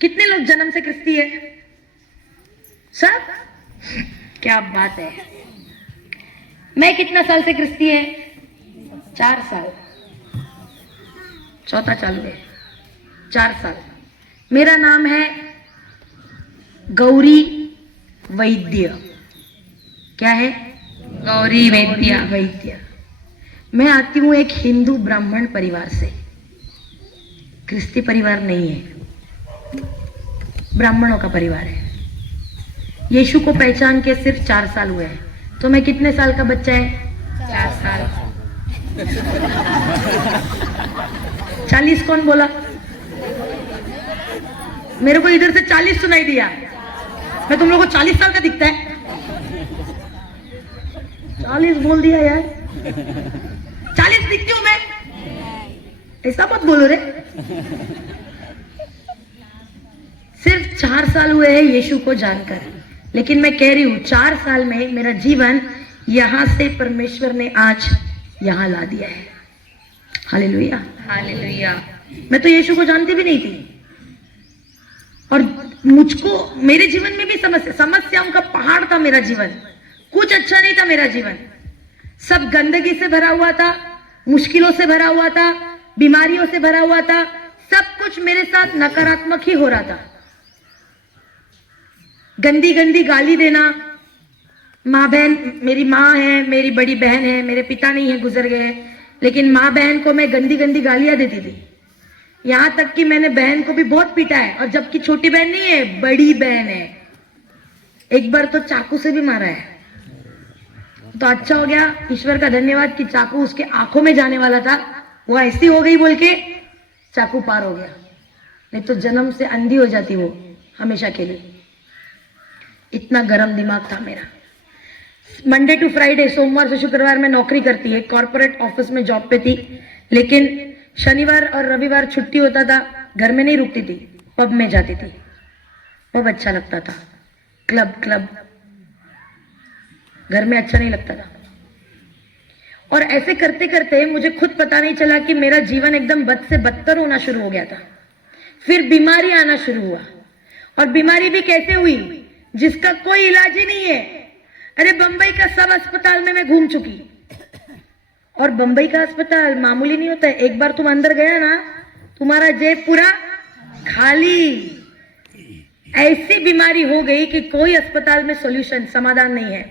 कितने लोग जन्म से क्रिस्ती है? सब? क्या बात है। मैं कितना साल से क्रिस्ती है? 4 साल, चौथा चालू है, 4 साल। मेरा नाम है गौरी वैद्य। क्या है? गौरी वैद्य। मैं आती हूं एक हिंदू ब्राह्मण परिवार से, क्रिस्ती परिवार नहीं है, ब्राह्मणों का परिवार है। यीशु को पहचान के सिर्फ 4 साल हुए हैं। तो मैं कितने साल का बच्चा है? 4 साल। 40 कौन बोला? मेरे को इधर से 40 सुनाई दिया। मैं तुम लोगों को 40 साल का दिखता है? 40 बोल दिया यार। 40 दिखती हूं मैं? ऐसा मत बोलो रे। सिर्फ 4 साल हुए हैं यीशु को जानकर, लेकिन मैं कह रही हूं 4 साल में मेरा जीवन यहां से परमेश्वर ने आज यहां ला दिया है। Hallelujah, hallelujah. मैं तो यीशु को जानती भी नहीं थी, और मुझको मेरे जीवन में भी समस्याओं का पहाड़ था। मेरा जीवन कुछ अच्छा नहीं था। मेरा जीवन सब गंदगी से भरा हुआ था, मुश्किलों से भरा हुआ था, बीमारियों से भरा हुआ था। सब कुछ मेरे साथ नकारात्मक ही हो रहा था। गंदी गंदी गाली देना। माँ बहन, मेरी माँ है, मेरी बड़ी बहन है, मेरे पिता नहीं है, गुजर गए, लेकिन माँ बहन को मैं गंदी गंदी गालियां देती थी। यहां तक कि मैंने बहन को भी बहुत पीटा है, और जबकि छोटी बहन नहीं है, बड़ी बहन है। एक बार तो चाकू से भी मारा है। तो अच्छा हो गया, ईश्वर का धन्यवाद कि चाकू उसके आंखों में जाने वाला था, वो ऐसी हो गई बोल के चाकू पार हो गया, नहीं तो जन्म से अंधी हो जाती वो हमेशा के लिए। इतना गरम दिमाग था मेरा। मंडे टू फ्राइडे, सोमवार से शुक्रवार में नौकरी करती है, कॉर्पोरेट ऑफिस में जॉब पे थी, लेकिन शनिवार और रविवार छुट्टी होता था, घर में नहीं रुकती थी, पब में जाती थी। पब अच्छा लगता था, क्लब घर में अच्छा नहीं लगता था। और ऐसे करते करते मुझे खुद पता नहीं चला कि मेरा जीवन एकदम बद से बदतर होना शुरू हो गया था। फिर बीमारी आना शुरू हुआ, और बीमारी भी कैसे हुई जिसका कोई इलाज ही नहीं है। अरे बंबई का सब अस्पताल में मैं घूम चुकी, और बंबई का अस्पताल मामूली नहीं होता है। एक बार तुम अंदर गया ना, तुम्हारा जेब पूरा खाली। ऐसी बीमारी हो गई कि कोई अस्पताल में सॉल्यूशन, समाधान नहीं है।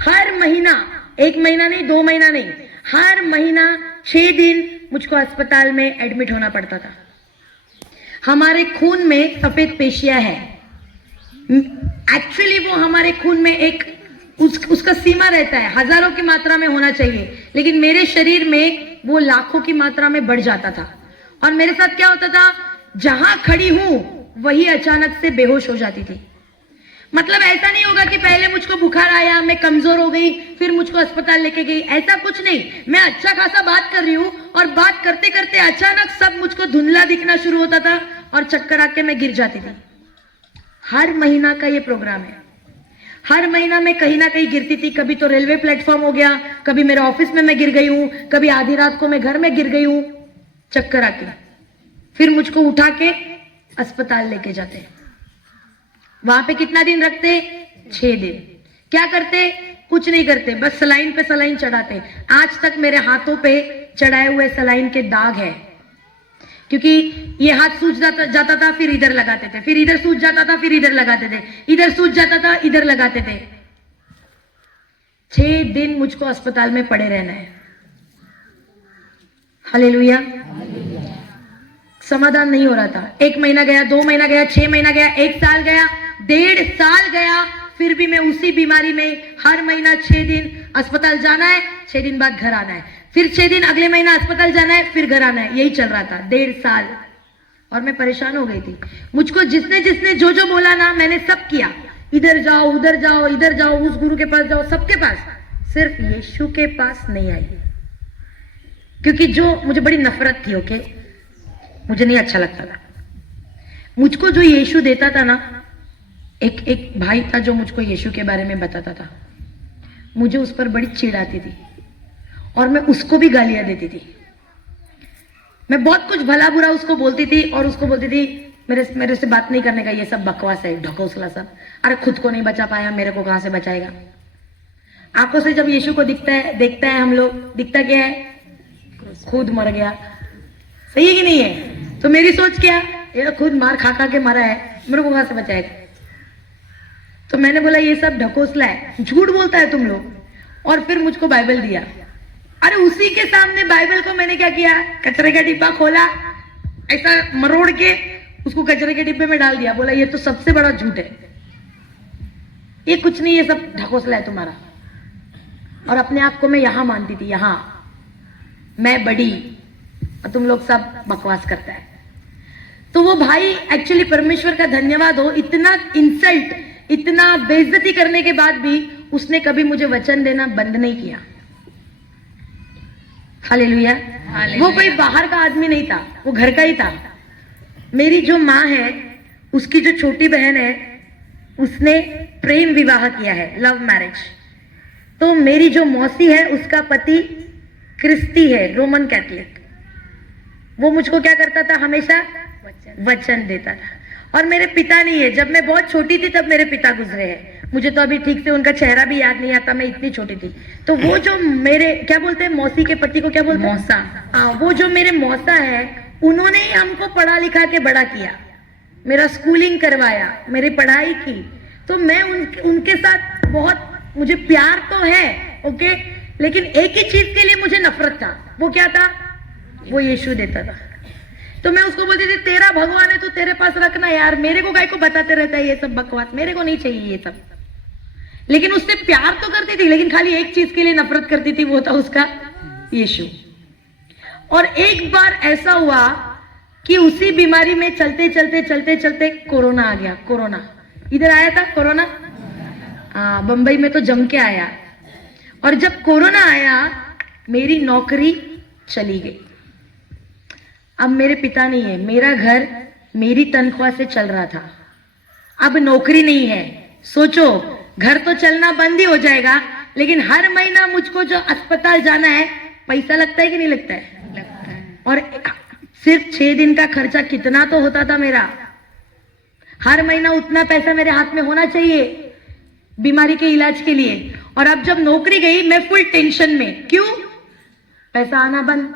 हर महीना, 1 महीना नहीं, 2 महीना नहीं, हर महीना 6 दिन मुझको अस्पताल में एडमिट होना पड़ता था। हमारे खून में सफेद पेशियां है। एक्चुअली वो हमारे खून में एक उसका सीमा रहता है, हजारों की मात्रा में होना चाहिए, लेकिन मेरे शरीर में वो लाखों की मात्रा में बढ़ जाता था। और मेरे साथ क्या होता था, जहां खड़ी हूं वही अचानक से बेहोश हो जाती थी। मतलब ऐसा नहीं होगा कि पहले मुझको बुखार आया, मैं कमजोर हो गई, फिर मुझको अस्पताल लेके गई, ऐसा कुछ नहीं। मैं अच्छा खासा बात कर रही हूं, और बात करते करते अचानक सब मुझको धुंधला दिखना शुरू होता था, और चक्कर आके मैं गिर जाती थी। हर महीना का ये प्रोग्राम है। हर महीना मैं कहीं ना कहीं गिरती थी। कभी तो रेलवे प्लेटफॉर्म हो गया, कभी मेरे ऑफिस में मैं गिर गई हूं, कभी आधी रात को मैं घर में गिर गई हूं, चक्कर आके। फिर मुझको उठा के अस्पताल लेके जाते। वहां पे कितना दिन रखते? 6 दिन। क्या करते? कुछ नहीं करते, बस सलाइन पे सलाइन चढ़ाते। आज तक मेरे हाथों पे चढ़ाए हुए सलाइन के दाग है, क्योंकि ये हाथ सूज जाता था, फिर इधर लगाते थे, फिर इधर सूज जाता था, फिर इधर लगाते थे, इधर सूज जाता था, इधर लगाते थे। 6 दिन मुझको अस्पताल में पड़े रहना है। हालेलुया। समाधान नहीं हो रहा था। 1 महीना गया, 2 महीना गया, 6 महीना गया, 1 साल गया, 1.5 साल गया, फिर भी मैं उसी बीमारी में। हर महीना 6 दिन अस्पताल जाना है, 6 दिन बाद घर आना है, फिर 6 दिन अगले महीना अस्पताल जाना है, फिर घर आना है। यही चल रहा था 1.5 साल, और मैं परेशान हो गई थी। मुझको जिसने जिसने जो जो बोला ना, मैंने सब किया। इधर जाओ, उधर जाओ, इधर जाओ, उस गुरु के पास जाओ, सबके पास, सिर्फ यीशु के पास नहीं आई, क्योंकि जो मुझे बड़ी नफरत थी। ओके, मुझे नहीं अच्छा लगता था। मुझको जो यीशु देता था ना, एक भाई था जो मुझको यीशु के बारे में बताता था, मुझे उस पर बड़ी चिढ़ आती थी, और मैं उसको भी गालियां देती थी। मैं बहुत कुछ भला बुरा उसको बोलती थी, और उसको बोलती थी मेरे से बात नहीं करने का, ये सब बकवास है, ढकोसला सब। अरे खुद को नहीं बचा पाया, मेरे को कहां से बचाएगा? आंखों से जब यीशु को देखता है हम लोग, दिखता क्या है? खुद मर गया। सही है कि नहीं है? तो मेरी सोच क्या, ये खुद मार खा खा के मरा है, मेरे को कहां से बचाएगा? तो मैंने बोला ये सब ढकोसला है, झूठ बोलता है तुम लोग। और फिर मुझको बाइबल दिया। अरे उसी के सामने बाइबल को मैंने क्या किया, कचरे का डिब्बा खोला, ऐसा मरोड़ के उसको कचरे के डिब्बे में डाल दिया। बोला ये तो सबसे बड़ा झूठ है, ये कुछ नहीं, ये सब ढकोसला है तुम्हारा। और अपने आप को मैं यहां मानती थी, यहां मैं बड़ी, और तुम लोग सब बकवास करता है। तो वो भाई एक्चुअली परमेश्वर का धन्यवाद हो, इतना इंसल्ट, इतना बेइज्जती करने के बाद भी उसने कभी मुझे वचन देना बंद नहीं किया। हालेलुया। वो कोई बाहर का आदमी नहीं था, वो घर का ही था। मेरी जो माँ है, उसकी जो छोटी बहन है, उसने प्रेम विवाह किया है, लव मैरिज। तो मेरी जो मौसी है, उसका पति क्रिस्ती है, रोमन कैथलिक। वो मुझको क्या करता था, हमेशा वचन देता था। और मेरे पिता नहीं है, जब मैं बहुत छोटी थी तब मेरे पिता गुजरे हैं। मुझे तो अभी ठीक से उनका चेहरा भी याद नहीं आता, मैं इतनी छोटी थी। तो वो जो मेरे क्या बोलते हैं, मौसी के पति को क्या बोलते हैं, मौसा। हाँ, वो जो मेरे मौसा है, उन्होंने ही हमको पढ़ा लिखा के बड़ा किया, मेरा स्कूलिंग करवाया, मेरी पढ़ाई की। तो मैं उनके साथ बहुत, मुझे प्यार तो है, ओके, लेकिन एक ही चीज के लिए मुझे नफरत था। वो क्या था? वो यीशु देता था। तो मैं उसको बोलती थी तेरा भगवान है तो तेरे पास रखना यार, मेरे को गाय को बताते रहता है ये सब बकवास, मेरे को नहीं चाहिए ये सब। लेकिन उससे प्यार तो करती थी, लेकिन खाली एक चीज के लिए नफरत करती थी, वो था उसका यीशु। और एक बार ऐसा हुआ कि उसी बीमारी में चलते चलते चलते चलते कोरोना आ गया। कोरोना इधर आया था, कोरोना बंबई में तो जम के आया। और जब कोरोना आया, मेरी नौकरी चली गई। अब मेरे पिता नहीं है, मेरा घर मेरी तनख्वाह से चल रहा था, अब नौकरी नहीं है। सोचो, घर तो चलना बंद ही हो जाएगा, लेकिन हर महीना मुझको जो अस्पताल जाना है, पैसा लगता है कि नहीं लगता है? लगता है। और सिर्फ 6 दिन का खर्चा कितना तो होता था मेरा। हर महीना उतना पैसा मेरे हाथ में होना चाहिए बीमारी के इलाज के लिए। और अब जब नौकरी गई, मैं फुल टेंशन में। क्यों? पैसा आना बंद।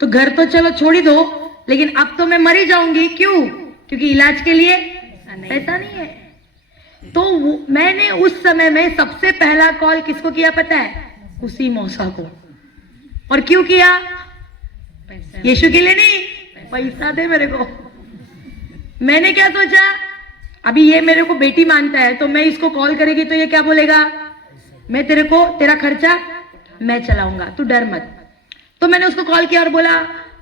तो घर तो चलो छोड़ ही दो, लेकिन अब तो मैं मर ही जाऊंगी। क्यों? क्योंकि इलाज के लिए पैसा नहीं है। तो मैंने उस समय में सबसे पहला कॉल किसको किया पता है? उसी मौसा को। और क्यों किया? यीशु के लिए नहीं, पैसा दे मेरे को। मैंने क्या सोचा, अभी ये मेरे को बेटी मानता है, तो मैं इसको कॉल करेगी तो ये क्या बोलेगा, मैं तेरे को, तेरा खर्चा मैं चलाऊंगा, तू डर मत। तो मैंने उसको कॉल किया और बोला,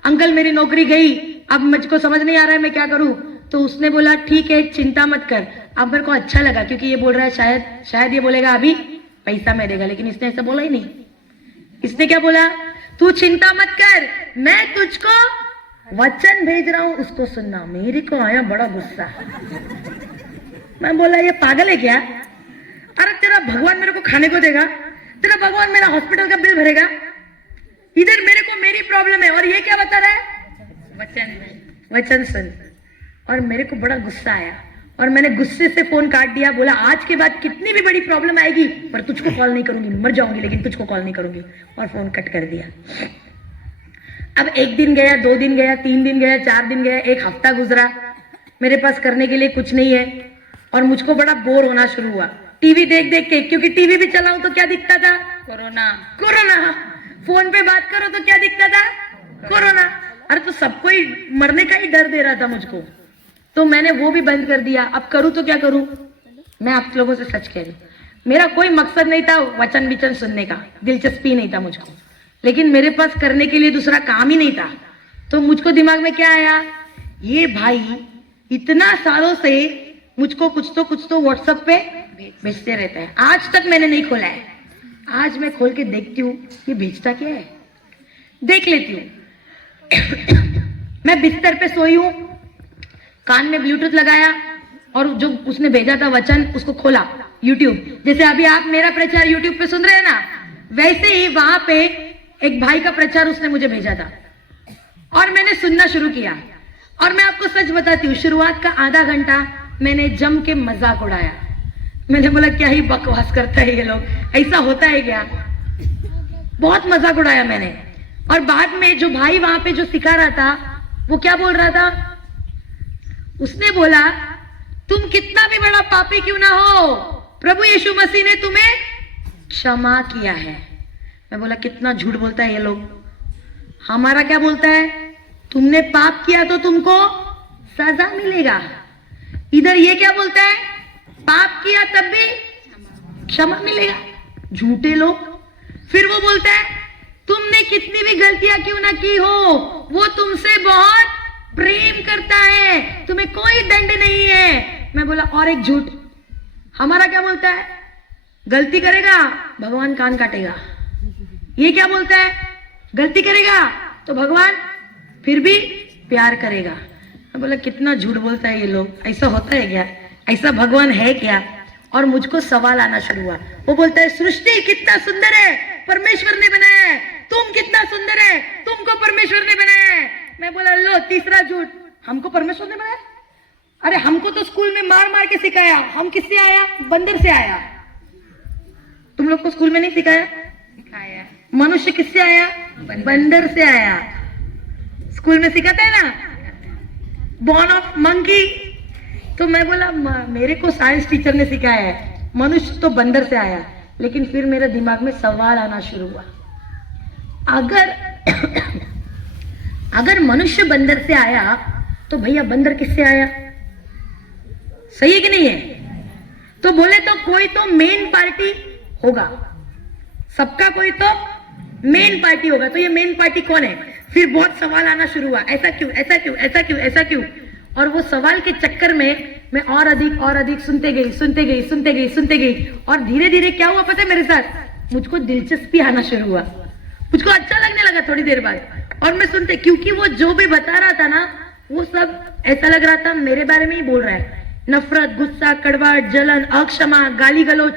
अंकल मेरी नौकरी गई, अब मुझको समझ नहीं आ रहा है मैं क्या करूं। तो उसने बोला ठीक है, चिंता मत कर। अब मेरे को अच्छा लगा, क्योंकि ये बोल रहा है शायद ये बोलेगा अभी पैसा मैं देगा, लेकिन इसने ऐसा बोला ही नहीं। इसने क्या बोला, तू चिंता मत कर, मैं तुझको वचन भेज रहा हूं, उसको सुनना। मेरे को आया बड़ा गुस्सा। मैं बोला ये पागल है क्या? अरे तेरा भगवान मेरे को खाने को देगा, तेरा भगवान मेरा हॉस्पिटल का बिल भरेगा, इधर मेरे को मेरी प्रॉब्लम है और ये क्या बता रहा है, वचन सुन। और मेरे को बड़ा गुस्सा आया और मैंने गुस्से से फोन काट दिया। बोला आज के बाद कितनी भी बड़ी प्रॉब्लम आएगी पर तुझको कॉल नहीं करूंगी, मर जाऊंगी लेकिन तुझको कॉल नहीं करूंगी। और फोन कट कर दिया। अब 1 दिन गया, 2 दिन गया, 3 दिन गया, 4 दिन गया, 1 हफ्ता गुजरा। मेरे पास करने के लिए कुछ नहीं है और मुझको बड़ा बोर होना शुरू हुआ टीवी देख देख के, क्योंकि टीवी भी चलाऊं तो क्या दिखता था, कोरोना। फोन पे बात करो तो क्या दिखता था, कोरोना। अरे तो सबको ही मरने का ही डर दे रहा था मुझको, तो मैंने वो भी बंद कर दिया। अब करूं तो क्या करूं? मैं आप लोगों से सच कह रही हूं, मेरा कोई मकसद नहीं था वचन विचन सुनने का, दिलचस्पी नहीं था मुझको, लेकिन मेरे पास करने के लिए दूसरा काम ही नहीं था। तो मुझको दिमाग में क्या आया, ये भाई इतना सालों से मुझको कुछ तो व्हाट्सएप पे भेजते रहता है, आज तक मैंने नहीं खोला है। आज मैं खोल के देखती हूँ ये भेजता क्या है, देख लेती हूँ। मैं बिस्तर पे सोई हूँ, कान में ब्लूटूथ लगाया और जो उसने भेजा था वचन उसको खोला, यूट्यूब। जैसे अभी आप मेरा प्रचार यूट्यूब पे सुन रहे हैं ना, वैसे ही वहां पे एक भाई का प्रचार उसने मुझे भेजा था और मैंने सुनना शुरू किया। और मैं आपको सच बताती हूँ, शुरुआत का आधा घंटा मैंने जम के मजाक उड़ाया। मैंने बोला क्या ही बकवास करता है ये लोग, ऐसा होता है क्या। बहुत मजाक उड़ाया मैंने। और बाद में जो भाई वहां पे जो सिखा रहा था वो क्या बोल रहा था, उसने बोला तुम कितना भी बड़ा पापी क्यों ना हो, प्रभु यीशु मसीह ने तुम्हें क्षमा किया है। मैं बोला कितना झूठ बोलता है ये लोग। हमारा क्या बोलता है, तुमने पाप किया तो तुमको सजा मिलेगा। इधर ये क्या बोलता है, पाप किया तब भी क्षमा मिलेगा। झूठे लोग। फिर वो बोलता है तुमने कितनी भी गलतियां क्यों ना की हो, वो तुमसे बहुत प्रेम करता है, तुम्हें कोई दंड नहीं है। मैं बोला और एक झूठ। हमारा क्या बोलता है, गलती करेगा भगवान कान काटेगा। ये क्या बोलता है, गलती करेगा तो भगवान फिर भी प्यार करेगा। मैं बोला कितना झूठ बोलता है ये लोग, ऐसा होता है क्या, ऐसा भगवान है क्या। और मुझको सवाल आना शुरू हुआ। वो बोलता है सृष्टि कितना सुंदर है, परमेश्वर ने बनाया है, तुम कितना सुंदर है, तुमको परमेश्वर ने बनाया है। मैं बोला लो तीसरा झूठ, हमको परमेश्वर ने बनाया। अरे हमको तो स्कूल में मार मार के सिखाया, हम किससे आया, बंदर से आया। तुम लोग को स्कूल में नहीं सिखाया, मनुष्य किससे आया, बंदर से आया। स्कूल में सिखाते हैं ना, बॉर्न ऑफ मंकी। तो मैं बोला मेरे को साइंस टीचर ने सिखाया है, मनुष्य तो बंदर से आया। लेकिन फिर मेरे दिमाग में सवाल आना शुरू हुआ, अगर मनुष्य बंदर से आया तो भैया बंदर किससे आया, सही है कि नहीं है। तो बोले तो कोई तो मेन पार्टी होगा, सबका कोई तो मेन पार्टी होगा। तो ये मेन पार्टी कौन है। फिर बहुत सवाल आना शुरू हुआ, ऐसा क्यों, ऐसा क्यों, ऐसा क्यों, ऐसा क्यों। और वो सवाल के चक्कर में मैं और अधिक सुनते गई। और धीरे धीरे क्या हुआ पता है मेरे साथ, मुझको दिलचस्पी आना शुरू हुआ, मुझको अच्छा लगने लगा थोड़ी देर बाद। और मैं सुनते, क्योंकि वो जो भी बता रहा था ना, वो सब ऐसा लग रहा था मेरे बारे में ही बोल रहा है। नफरत, गुस्सा, कड़वाहट, जलन, अक्षमा, गाली गलौज,